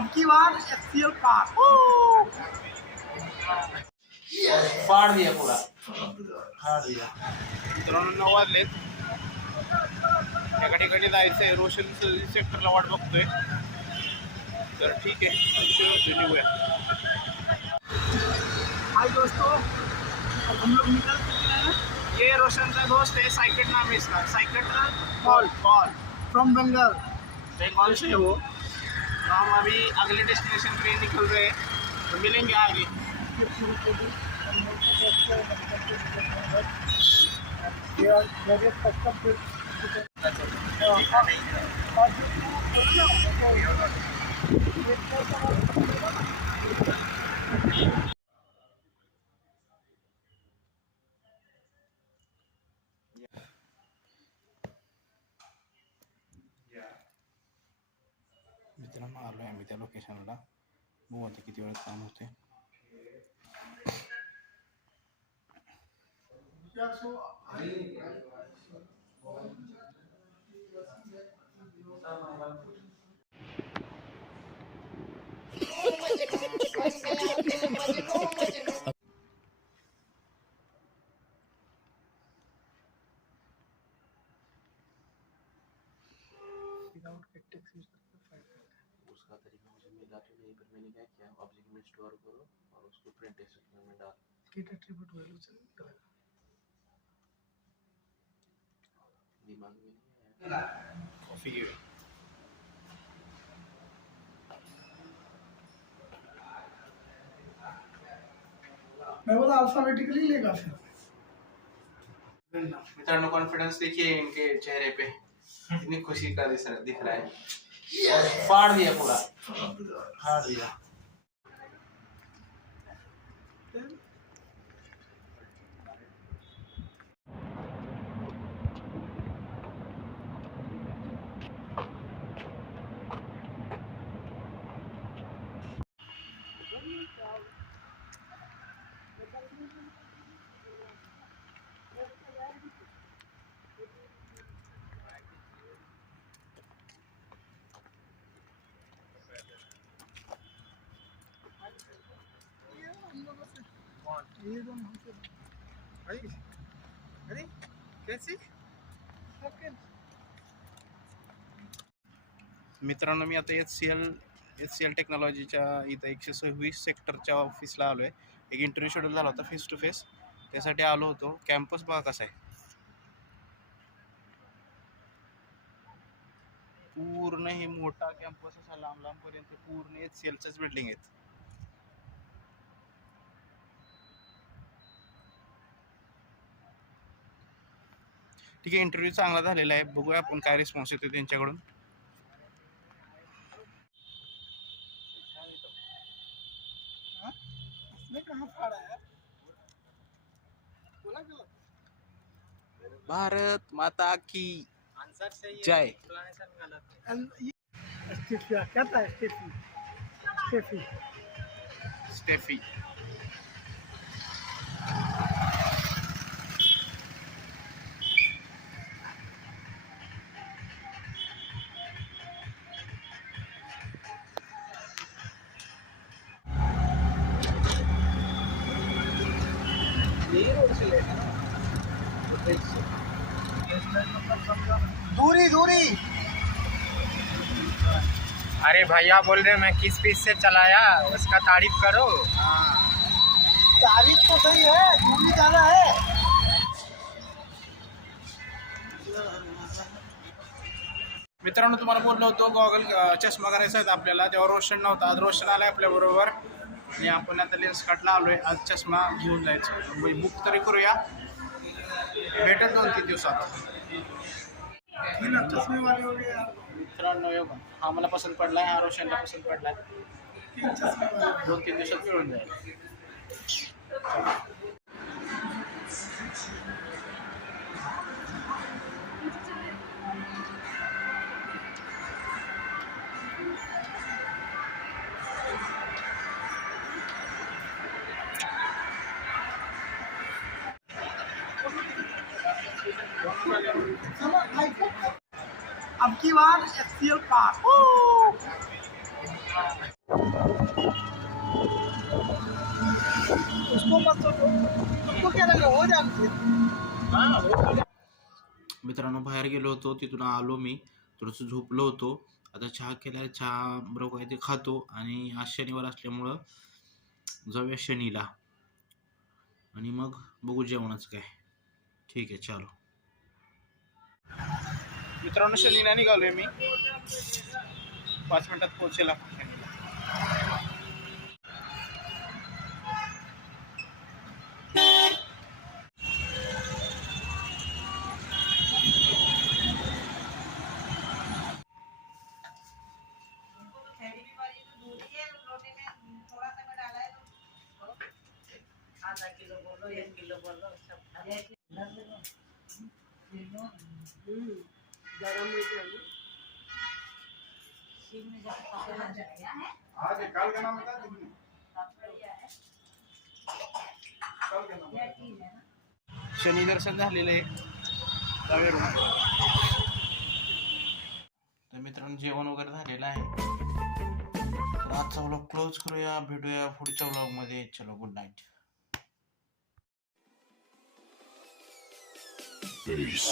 अब की बार एक्सीएल पार फाड़ दिया पूरा, फाड़ दिया. मित्रांनो 9 वाजलेत. एका ठिकाणी जायचं आहे, रोशन सेक्टरला वाट बघतोय. तर ठीक आहे, निघूया. हाय दोस्तों, अब हम लोग निकल चुके हैं ये रोशन का दोस्त है, साइकिट नाम है इसका, साइकिट call call from Bengal. Bengal से है वो. तो हम अभी अगले डेस्टिनेशन पे निकल रहे हैं, तो मिलेंगे आगे. मित्रांनो आलो आहे आम्ही त्या लोकेशनला. बघू आता किती वेळात काम होते. उसका तरीका मुझे मिला तो नहीं, पर मैंने क्या किया, ऑब्जेक्ट में स्टोर करो और उसको प्रिंट एक्सटेंशन में डाल. किट एट्रीब्यूट वैल्यू से करेगा। दिमाग में नहीं है. कॉफी की मैं बोला अल्फाबेटिकली लेगा फिर। मित्रांनो कॉन्फिडेंस देखिए इनके चेहरे पे, इतनी खुशी का दिख रहा है. फाड़ दिया पूरा, फाड़ दिया. ये दोनों हमसे अरे कैसे मित्रांनो मी आता एच सी एल टेक्नॉलॉजीच्या इथं 126 सेक्टरच्या ऑफिसला आलो आहे. एक इंटरव्ह्यू शेड्यूल झाला होता फेस टू फेस, त्यासाठी आलो होतो. कॅम्पस बघा कसा आहे, पूर्ण हे मोठा कॅम्पस असा लांब लांबपर्यंत पूर्ण एच सी एलच्याच बिल्डिंग आहेत. ठीक आहे, इंटरव्ह्यू चांगला झालेला आहे. बघूया आपण काय रिस्पॉन्स येतो त्यांच्याकडून. कहाँ फाड़ा है बोला गलत। भारत माता की जय. स्टेफिया क्या था स्टेफी स्टेफी स्टेफी. दूरी दूरी। अरे भैया बोल रहे मैं किस स्पीड से चलाया, उसका तारीफ करो. तारीफ तो सही है, दूरी ज्यादा है। मित्रांनो तुम्हाला बोललो होतो गॉगल चष्मा करायचा आहे आपल्याला, तेव्हा रोशन नव्हता. आज रोशन आलाय आपल्या बरोबर आणि आपण आता लेन्स काटला आलोय. आज चष्मा घेऊन जायचं, बुक तरी करूया, भेटेल 2-3 दिवसात. चष्मे वाले हो गए मित्रांनो हा मला पसंत पडलाय, हा रोशनला पसंत पडलाय. 2-3 दिवसात मिळून जाईल. अब की बार एक्सीएल पार उसको मत सोचो, तुमको क्या लगा हो जाएंगे। मित्रांनो बाहेर गेलो होतो, तिथून आलो मी थोडंसं झोपलो होतो. आता चहा केला, चहा बरोबर काय ते खातो आणि आज शनिवार असल्यामुळं जाऊया शनीला आणि मग बघू जेवणाचं काय. ठीक आहे चालो. मित्रांनो शनीला निघालोय मी, 5 मिनिटात पोहोचेल आपण शनीला. आधा किलो बोलो 1 किलो बोलो सब गरम में जब पकड़ा जाएगा है आज काल का नाम बता दीजिए. बढ़िया है काल का नाम. ये ठीक है ना शनी दर्शन झालेलं आहे. जाऊया room वर. तर मित्रांनो जेवण वगैरे झालेलं आहे. तर आजचा व्लॉग क्लोज करूया, भेटूया पुढच्या व्लॉगमध्ये. चलो गुड नाईट. Peace.